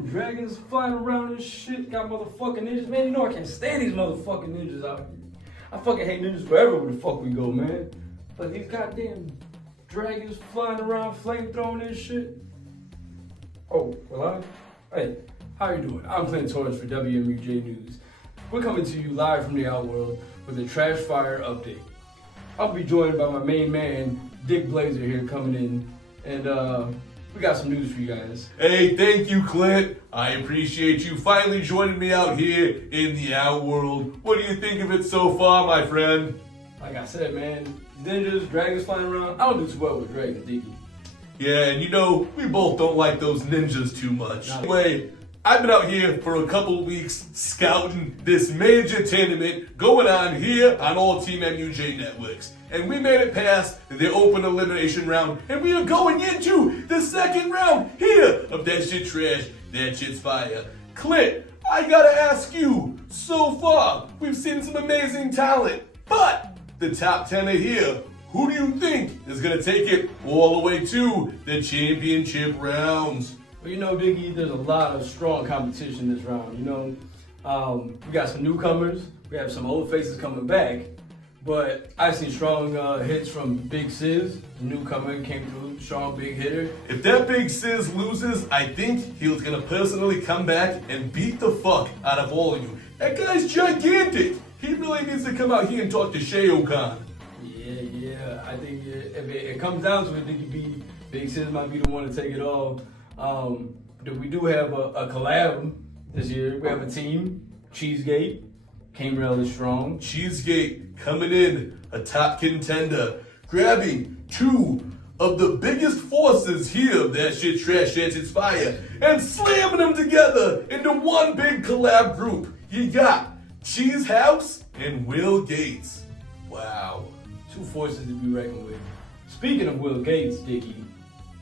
fucking dragons flying around and shit. Got motherfucking ninjas. Man, you know I can't stand these motherfucking ninjas out here. I fucking hate ninjas wherever the fuck we go, man. But these goddamn dragons flying around, flamethrowing and shit. Oh, well, hey, how you doing? I'm Clint Torres for WMUJ News. We're coming to you live from the Outworld with a Trashfire update. I'll be joined by my main man, Dick Blazer here coming in, and we got some news for you guys. Hey, thank you, Clint. I appreciate you finally joining me out here in the Outworld. What do you think of it so far, my friend? Like I said, man, ninjas, dragons flying around. I don't do too well with dragons, Diggy. Yeah, and you know, we both don't like those ninjas too much. Anyway, I've been out here for a couple of weeks scouting this major tournament going on here on all Team MUJ networks. And we made it past the open elimination round, and we are going into the second round here of That Shit Trash, That Shit's Fire. Clint, I gotta ask you, so far, we've seen some amazing talent, but the top 10 are here. Who do you think is gonna take it all the way to the championship rounds? Well, you know, Biggie, there's a lot of strong competition this round, you know. We got some newcomers, we have some old faces coming back, but I've seen strong hits from Big Sears, the newcomer, came through, strong big hitter. If that Big Sears loses, I think he's gonna personally come back and beat the fuck out of all of you. That guy's gigantic. He really needs to come out here and talk to Shao Khan. Yeah, I think if it comes down to it, Diggy Big Sears might be the one to take it all. We do have a collab this year. We have a team, Cheesegate. Cambrell is strong. Cheesegate coming in, a top contender, grabbing two of the biggest forces here of That Shit Trash, That Shit's Fire, and slamming them together into one big collab group. You got Cheese House and Will Gates. Wow. Two forces to be reckoned with. Speaking of Will Gates, Diggy,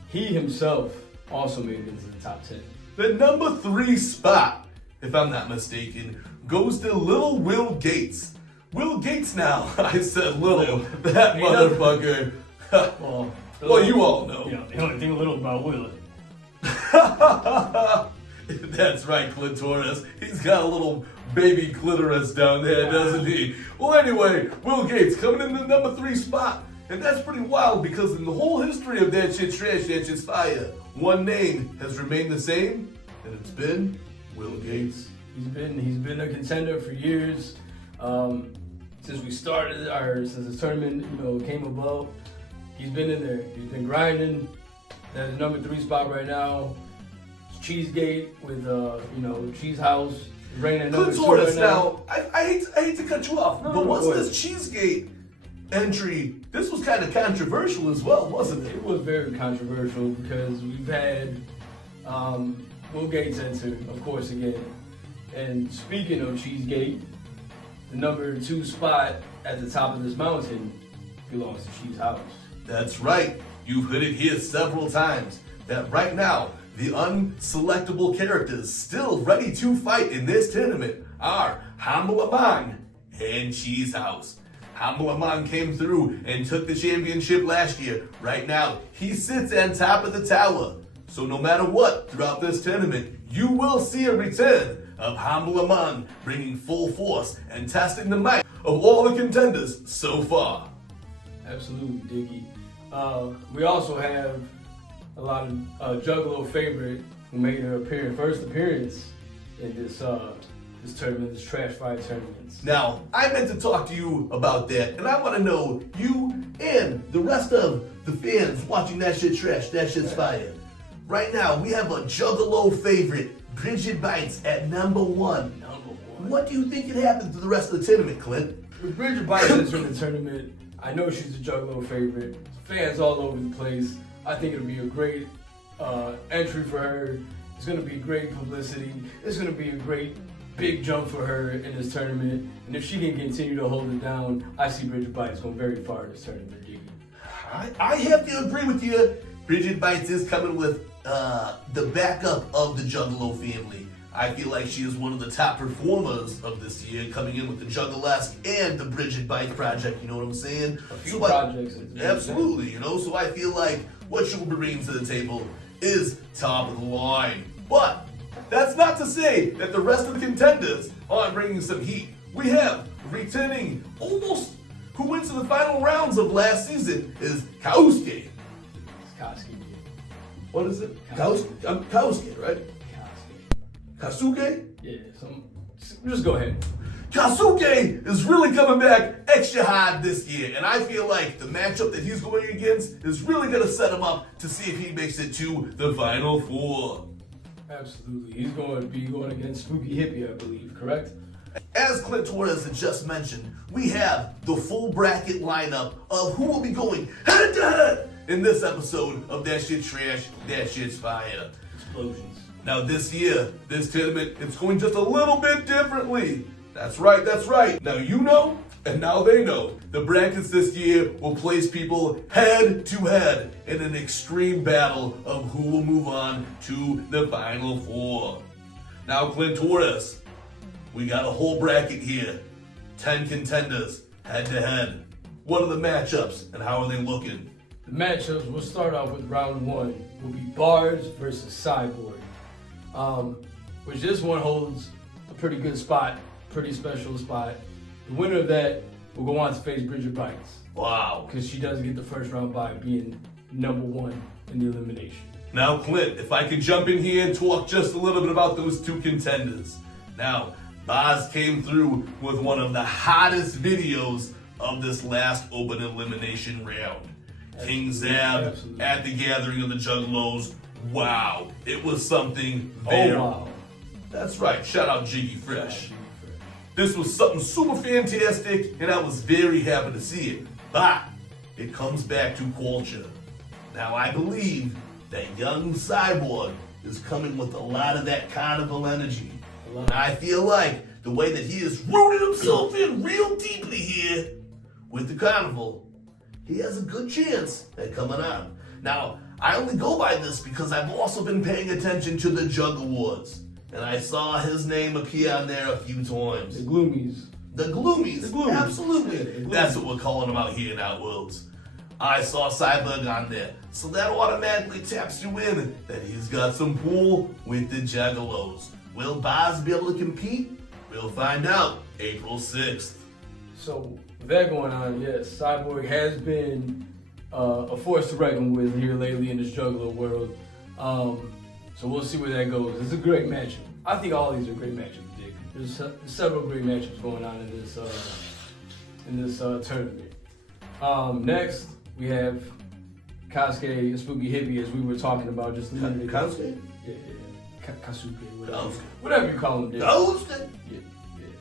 he himself also made it into the top 10. The number 3 spot, if I'm not mistaken, goes to little Will Gates. Will Gates now, I said little, that motherfucker. Well, you all know. Yeah, the only thing little about Will. That's right, Clint Torres. He's got a little baby clitoris down there, doesn't he? Well, anyway, Will Gates coming in the number 3 spot. And that's pretty wild because in the whole history of That Shit Trash, That Shit's Fire, one name has remained the same, and it's been Will Gates. He's been a contender for years. Since we started, since the tournament, came about, he's been in there. He's been grinding. That's the number 3 spot right now. It's Cheesegate with Cheese House reigning number 2 right now. I hate to cut you off, but once this Cheesegate entry, this was kind of controversial as well, wasn't it? It was very controversial because we've had Will Gates enter, of course, again. And speaking of Cheesegate, the number 2 spot at the top of this mountain belongs to Cheese House. That's right. You've heard it here several times that right now, the unselectable characters still ready to fight in this tournament are Humble Among and Cheese House. Humble Among came through and took the championship last year. Right now, he sits on top of the tower. So no matter what, throughout this tournament, you will see a return of Humble Among bringing full force and testing the might of all the contenders so far. Absolutely, Diggy. We also have a lot of Juggalo favorite who made her first appearance in this tournament, this Trashfire tournament. Now, I meant to talk to you about that, and I want to know you and the rest of the fans watching That Shit Trash, That Shit's Fire. Right now, we have a Juggalo favorite, Bridget Bites, at number 1. What do you think could happen to the rest of the tournament, Clint? With Bridget Bites entering the tournament, I know she's a Juggalo favorite. Fans all over the place. I think it'll be a great entry for her. It's going to be great publicity. It's going to be a great big jump for her in this tournament. And if she can continue to hold it down, I see Bridget Bites going very far in this tournament, Diggy. I have to agree with you. Bridget Bites is coming with the backup of the Juggalo family. I feel like she is one of the top performers of this year, coming in with the Juggalesque and the Bridget Bites project, you know what I'm saying? A few projects. Absolutely, so I feel like what she will be bringing to the table is top of the line. But that's not to say that the rest of the contenders aren't bringing some heat. We have returning almost who went to the final rounds of last season is Kausuke. It's Koski. What is it? Kausuke, right? Kasuke? Yeah, just go ahead. Kasuke is really coming back extra hard this year, and I feel like the matchup that he's going against is really going to set him up to see if he makes it to the Final Four. Absolutely. He's going to be going against Spooky Hippie, I believe, correct? As Clint Torres had just mentioned, we have the full bracket lineup of who will be going head-to-head in this episode of That Shit Trash, That Shit's Fire. Explosions. Now this year, this tournament, it's going just a little bit differently. That's right. Now you know, and now they know. The brackets this year will place people head to head in an extreme battle of who will move on to the Final Four. Now Clint Torres, we got a whole bracket here. 10 contenders, head to head. What are the matchups and how are they looking? The matchups, we'll start off with round 1. Will be Bars versus Cyborg. Which this one holds a pretty good spot, pretty special spot. The winner of that will go on to face Bridget Bites. Wow. Because she doesn't get the first round bye, being number 1 in the elimination. Now Clint, if I could jump in here and talk just a little bit about those 2 contenders. Now, Boz came through with one of the hottest videos of this last open elimination round. King Zab at the gathering of the Juggalos. Wow, it was something very... Oh, wow. That's right, shout out Jiggy Fresh. This was something super fantastic, and I was very happy to see it. But it comes back to culture. Now, I believe that young Cyborg is coming with a lot of that carnival energy. And I feel like the way that he has rooted himself in real deeply here with the carnival, he has a good chance at coming on. Now, I only go by this because I've also been paying attention to the Jugg Awards. And I saw his name appear on there a few times. The Gloomies. The Gloomies. Absolutely. Yeah, the Gloomies. That's what we're calling them out here in Outworlds. I saw Cyborg on there. So that automatically taps you in that he's got some pull with the Juggalos. Will Boz be able to compete? We'll find out April 6th. So, with that going on, yes, Cyborg has been a force to reckon with here lately in this Juggalo world. So we'll see where that goes. It's a great matchup. I think all these are great matchups, Dick. There's several great matchups going on in this tournament. Next, we have Kasuke and Spooky Hippie, as we were talking about just a minute ago. Kasuke? Yeah. Kasuke, whatever you call him, Dick. Kasuke? Yeah.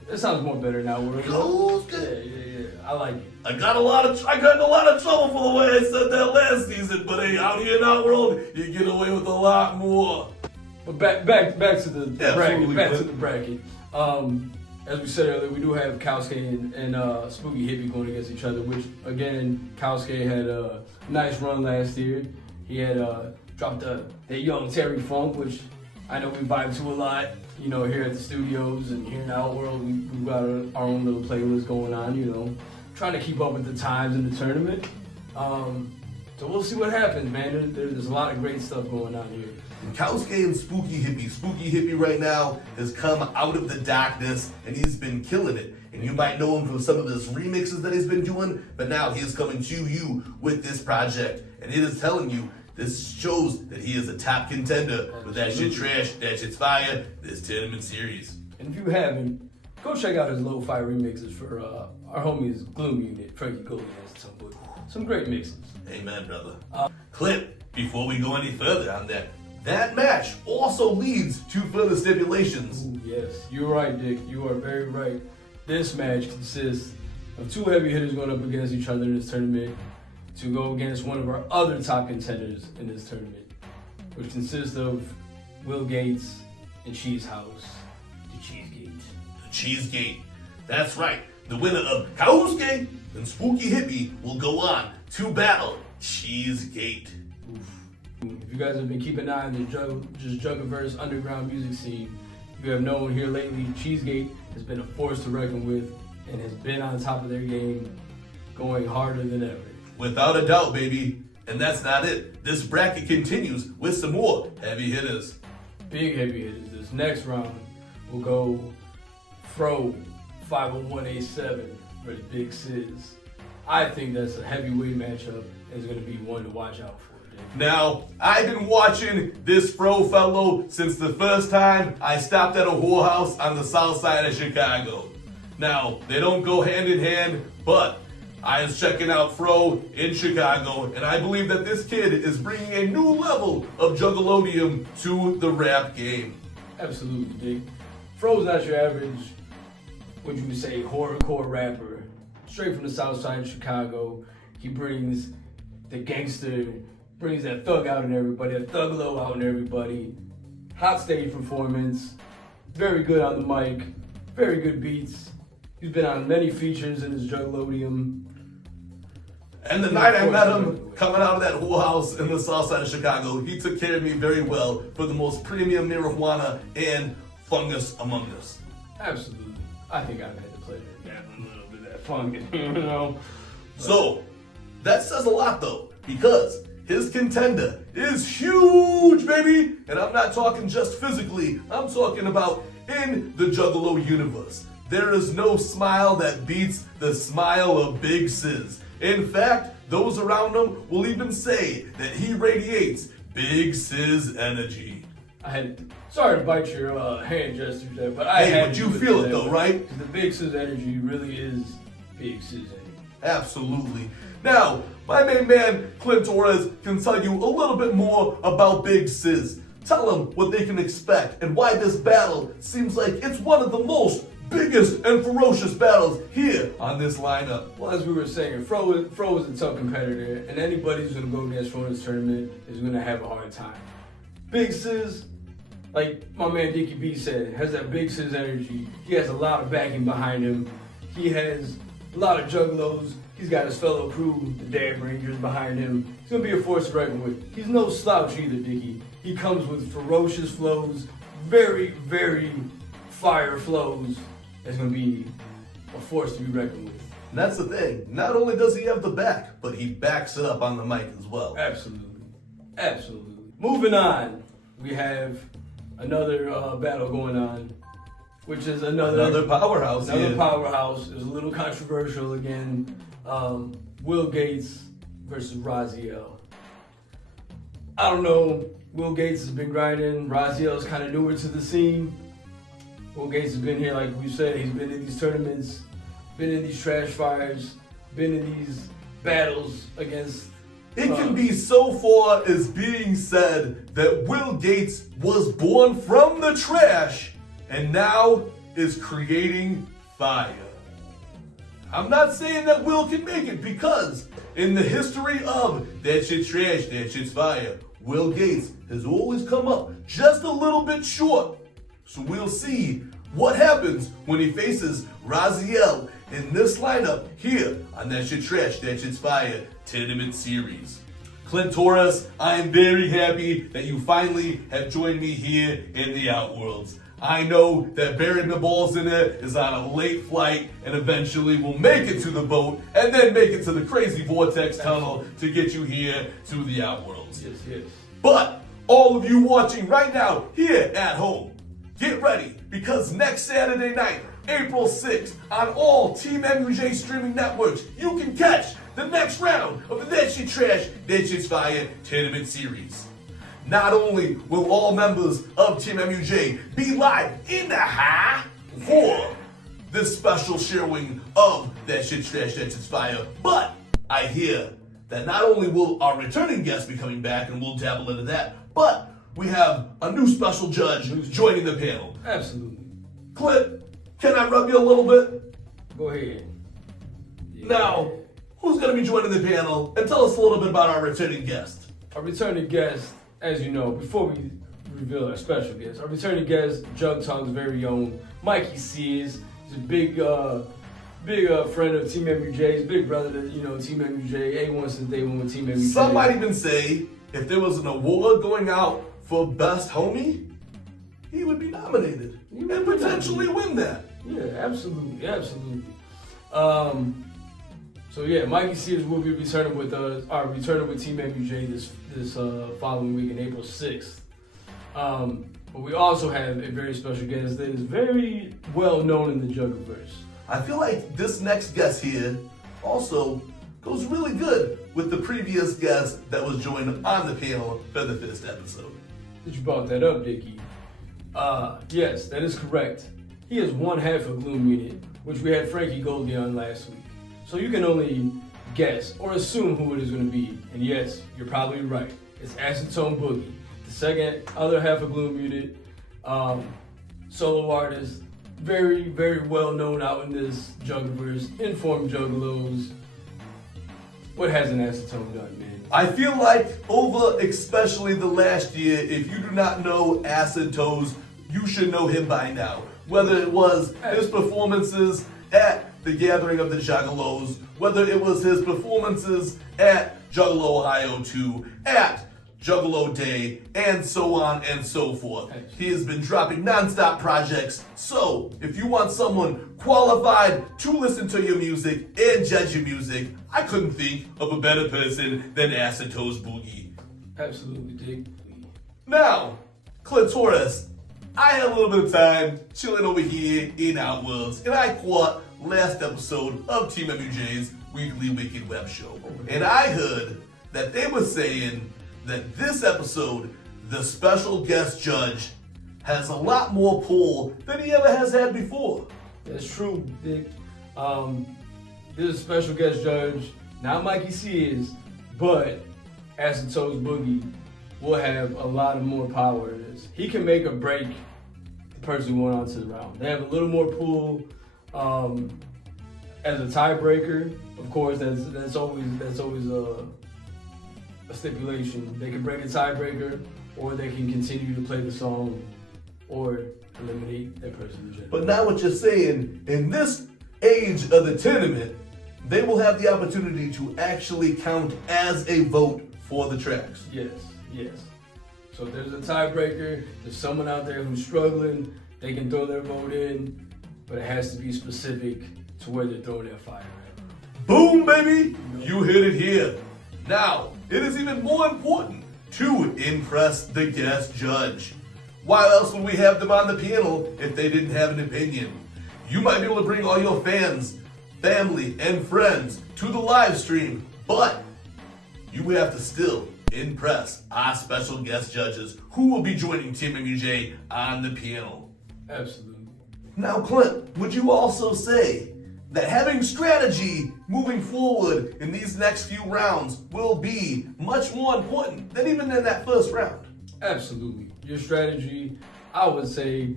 That sounds more better now. Yeah. I like it. I got in a lot of trouble for the way I said that last season, but hey, out here in Outworld, you get away with a lot more. But back to the bracket. Back to the bracket. As we said earlier, we do have Kasuke and Spooky Hippie going against each other, which again, Kasuke had a nice run last year. He had dropped that Young Terry Funk, which I know we vibe to a lot, you know, here at the studios and here in Outworld. We've got our own little playlist going on, you know, trying to keep up with the times in the tournament. So we'll see what happens, man. There's a lot of great stuff going on here. Kasuke and Spooky Hippie right now has come out of the darkness and he's been killing it. And you might know him from some of his remixes that he's been doing, but now he is coming to you with this project. And it is telling you, this shows that he is a top contender with That Shit Trash, That Shit's Fire, this tournament series. And if you haven't, go check out his lo-fi remixes for our homies Gloom Unit, Frankie Goldie has some great mixes. Amen, brother. Clint, before we go any further on that match also leads to further stipulations. Ooh, yes, you're right, Dick. You are very right. This match consists of 2 heavy hitters going up against each other in this tournament to go against one of our other top contenders in this tournament, which consists of Will Gates and Cheese House. The Cheesegate. The Cheesegate. That's right. The winner of Kasuke and Spooky Hippie will go on to battle Cheesegate. If you guys have been keeping an eye on the Juggaverse underground music scene, you have known here lately Cheesegate has been a force to reckon with and has been on top of their game, going harder than ever. Without a doubt, baby. And that's not it. This bracket continues with some more heavy hitters. big heavy hitters. This next round will go Fro 501A7 versus Big Sizz. I think that's a heavyweight matchup. It's going to be one to watch out for. Now, I've been watching this Fro fellow since the first time I stopped at a whorehouse on the south side of Chicago. Now, they don't go hand in hand, but I was checking out Fro in Chicago, and I believe that this kid is bringing a new level of juggalodium to the rap game. Absolutely, Dick. Fro's not your average, what you would say, horrorcore rapper. Straight from the south side of Chicago. He brings the gangster, brings that thug out in everybody, that thug low out in everybody. Hot stage performance, very good on the mic, very good beats. He's been on many features in his juggalodium. And the night I met him, coming out of that whorehouse in the south side of Chicago, he took care of me very well for the most premium marijuana and fungus among us. Absolutely. I think I've had the pleasure of dabbling a little bit of that fungus, you know? So, that says a lot though, because his contender is huge, baby! And I'm not talking just physically, I'm talking about in the Juggalo universe. There is no smile that beats the smile of Big Sizz. In fact, those around him will even say that he radiates Big Sizz energy. Sorry to bite your hand gestures there, but but you feel it though, right? The Big Sizz energy really is Big Sizz energy. Absolutely. Now, my main man, Clint Torres, can tell you a little bit more about Big Sizz. Tell them what they can expect and why this battle seems like it's one of the most biggest and ferocious battles here on this lineup. Well, as we were saying, Fro is a tough competitor, and anybody who's going to go against Fro in this tournament is going to have a hard time. Big Sizz, like my man Dickie B said, has that Big Sizz energy. He has a lot of backing behind him. He has a lot of juggalos. He's got his fellow crew, the Dab Rangers, behind him. He's going to be a force to reckon with. He's no slouch either, Dickie. He comes with ferocious flows, very, very fire flows. It's going to be a force to be reckoned with. And that's the thing. Not only does he have the back, but he backs it up on the mic as well. Absolutely. Absolutely. Moving on, we have another battle going on, which is another powerhouse. Another powerhouse. It's a little controversial again. Will Gates versus Raziel. I don't know. Will Gates has been grinding. Raziel's kind of newer to the scene. Will Gates has been here, like we said. He's been in these tournaments, been in these Trashfires, been in these battles against. It can be so far as being said that Will Gates was born from the trash and now is creating fire. I'm not saying that Will can make it because in the history of that shit's trash, that shit's fire, Will Gates has always come up just a little bit short. So we'll see what happens when he faces Raziel in this lineup here on That Shit Trash, That Shit's Fire Tournament Series. Clint Torres, I am very happy that you finally have joined me here in the Outworlds. I know that burying the balls in it is on a late flight and eventually will make it to the boat and then make it to the crazy vortex tunnel to get you here to the Outworlds. Yes, yes. But all of you watching right now here at home, get ready because next Saturday night, April 6th, on all Team MUJ streaming networks, you can catch the next round of the That Shit Trash, That Shit's Fire Tournament Series. Not only will all members of Team MUJ be live in the high for this special showing of That Shit Trash, That Shit's Fire, but I hear that not only will our returning guests be coming back and we'll dabble into that, but we have a new special judge joining the panel. Absolutely. Clint, can I rub you a little bit? Go ahead. Yeah. Now, who's going to be joining the panel? And tell us a little bit about our returning guest. Our returning guest, as you know, before we reveal our special guest, our returning guest, Jugg Tongue's very own Mikey Sears. He's a big friend of Team MUJ's, big brother to, Team MUJ, A1 since day one with Team MUJ. Some might even say, if there was an award going out for Best Homie, he would be nominated and potentially win that. Yeah, absolutely, absolutely. So yeah, Mikey Sears will be returning with us, returning with Team MUJ this following week in April 6th. But we also have a very special guest that is very well known in the Juggaverse. I feel like this next guest here also goes really good with the previous guest that was joined on the panel for the first episode. That you brought that up, Dickie. Yes, that is correct. He is one half of Gloom Unit, which we had Frankie Goldie on last week. So you can only guess or assume who it is going to be. And yes, you're probably right. It's Acetone Boogie, the second other half of Gloom Unit, solo artist, very, very well known out in this Juggaverse, informed Juggalos. What hasn't Acetone done, man? I feel like over especially the last year, if you do not know Acetone's, you should know him by now. Whether it was his performances at the Gathering of the Juggalos, whether it was his performances at Juggalo Ohio 2, at Juggalo Day, and so on and so forth. He has been dropping non-stop projects, so if you want someone qualified to listen to your music and judge your music, I couldn't think of a better person than Acetone's Boogie. Absolutely, Dick. Now, Clint Torres, I had a little bit of time chilling over here in Outworlds, and I caught last episode of Team MUJ's weekly Wicked Web show. And I heard that they were saying that this episode, the special guest judge has a lot more pull than he ever has had before. That's true, Dick. This is a special guest judge, not Mikey Sears, but Acetone's Boogie will have a lot of more power in this. He can make or break the person who went on to the round. They have a little more pull. As a tiebreaker, of course, that's always a stipulation. They can break a tiebreaker, or they can continue to play the song, or eliminate that person in general. But now what you're saying, in this age of the tournament, they will have the opportunity to actually count as a vote for the tracks. Yes. So if there's a tiebreaker, there's someone out there who's struggling, they can throw their vote in, but it has to be specific to where they're throwing their fire at. Boom, baby! You hit it here. Now, it is even more important to impress the guest judge. Why else would we have them on the panel if they didn't have an opinion? You might be able to bring all your fans, family, and friends to the live stream, but you have to still impress our special guest judges who will be joining Team MUJ on the panel. Absolutely. Now, Clint, would you also say that having strategy moving forward in these next few rounds will be much more important than even in that first round? Absolutely. Your strategy, I would say,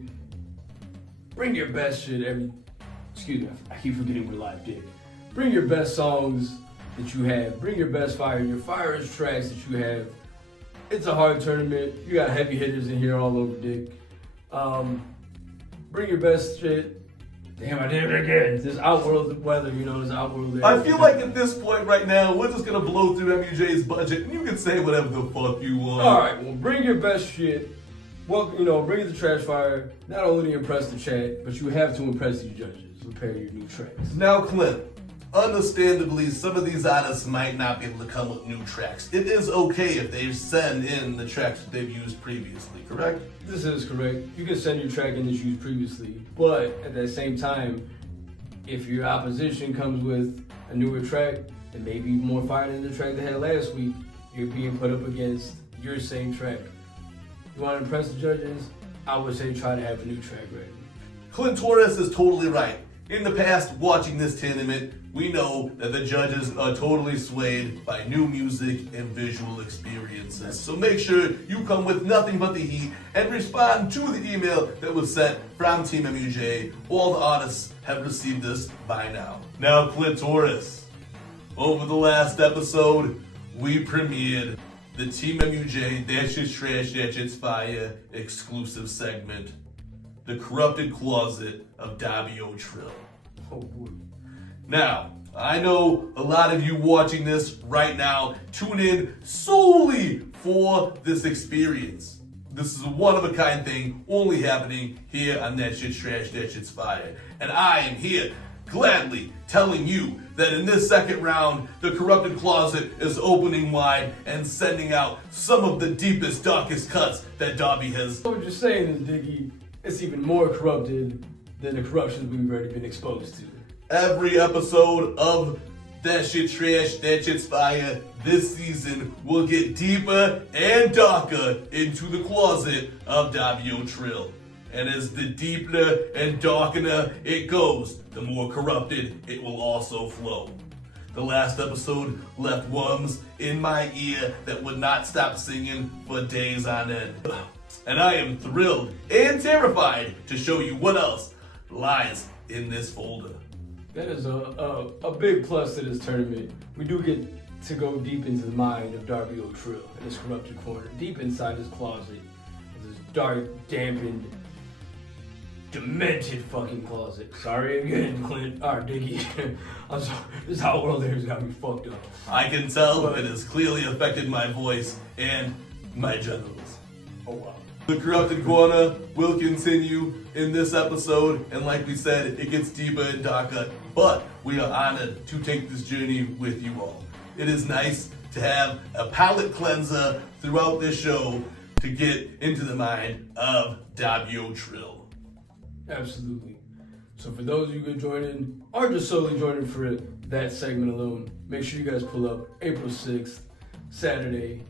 bring your best shit excuse me, I keep forgetting we're live, Dick. Bring your best songs that you have. Bring your best fire, your firest tracks that you have. It's a hard tournament. You got heavy hitters in here all over, Dick. Bring your best shit. Damn, I did it again. This Outworld weather, this Outworld. I feel like at this point right now, we're just gonna blow through MUJ's budget, and you can say whatever the fuck you want. All right, well, bring your best shit. Well, bring the Trashfire. Not only to impress the chat, but you have to impress these judges. Prepare your new tracks. Now, Clint, understandably, some of these artists might not be able to come with new tracks. It is okay if they send in the tracks that they've used previously, correct? This is correct. You can send your track in that you used previously, but at the same time, if your opposition comes with a newer track that may be more fire than the track they had last week, you're being put up against your same track. You want to impress the judges? I would say try to have a new track ready. Clint Torres is totally right. In the past, watching this tournament, we know that the judges are totally swayed by new music and visual experiences. So make sure you come with nothing but the heat and respond to the email that was sent from Team MUJ. All the artists have received this by now. Now, Clint Torres, over the last episode, we premiered the Team MUJ That Shit's Trash, That Shit's Fire exclusive segment, The Corrupted Closet of Darby O'Trill. Oh boy. Now, I know a lot of you watching this right now tune in solely for this experience. This is a one-of-a-kind thing only happening here on That Shit's Trash, That Shit's Fire. And I am here gladly telling you that in this second round, the Corrupted Closet is opening wide and sending out some of the deepest, darkest cuts that Darby has. What you're saying is, Diggy, it's even more corrupted than the corruptions we've already been exposed to. Every episode of That Shit Trash, That Shit's Fire this season will get deeper and darker into the closet of Darby O'Trill. And as the deeper and darker it goes, the more corrupted it will also flow. The last episode left worms in my ear that would not stop singing for days on end. And I am thrilled and terrified to show you what else lies in this folder. That is a big plus to this tournament. We do get to go deep into the mind of Darby O'Trill in this corrupted corner, deep inside his closet, this dark, dampened, demented fucking closet. Sorry again, Clint. Alright, Diggy. I'm sorry. This Outworld has got me fucked up. I can tell it has clearly affected my voice and my genitals. Oh wow. The Corrupted Corner will continue in this episode, and like we said, it gets deeper and darker, but we are honored to take this journey with you all. It is nice to have a palate cleanser throughout this show to get into the mind of Darby O'Trill. Absolutely. So for those of you who are joining, or just solely joining for that segment alone, make sure you guys pull up April 6th, Saturday,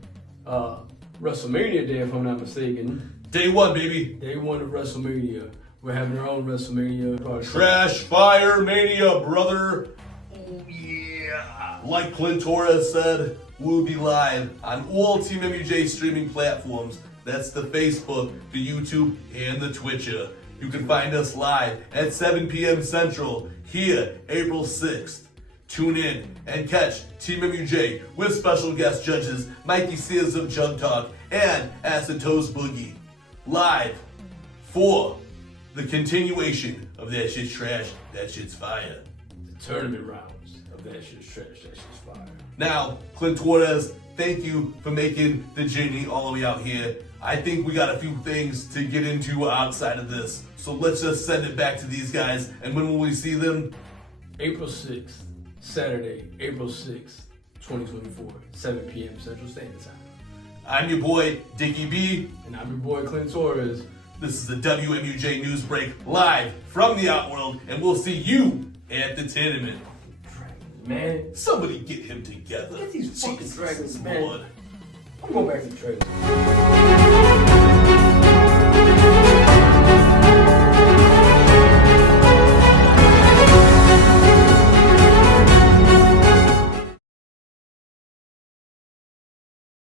WrestleMania Day, if I'm not mistaken. Day one, baby. Day one of WrestleMania. We're having our own WrestleMania. Trashfire Mania, brother. Oh, yeah. Like Clint Torres said, we'll be live on all Team MUJ streaming platforms. That's the Facebook, the YouTube, and the Twitcher. You can find us live at 7 p.m. Central here, April 6th. Tune in and catch Team MUJ with special guest judges Mikey Sears of Jugg Talk and Acetone's Boogie. Live for the continuation of That Shit's Trash, That Shit's Fire. The tournament rounds of That Shit's Trash, That Shit's Fire. Now, Clint Torres, thank you for making the journey all the way out here. I think we got a few things to get into outside of this. So let's just send it back to these guys. And when will we see them? April 6th, Saturday, April 6th, 2024, 7 p.m. Central Standard Time. I'm your boy, Dickie B. And I'm your boy, Clint Torres. This is the WMUJ News Break live from the Outworld, and we'll see you at the tournament. Man, Somebody get him together. get these fucking Jesus dragons, Lord. man. I'm going back to the trailer.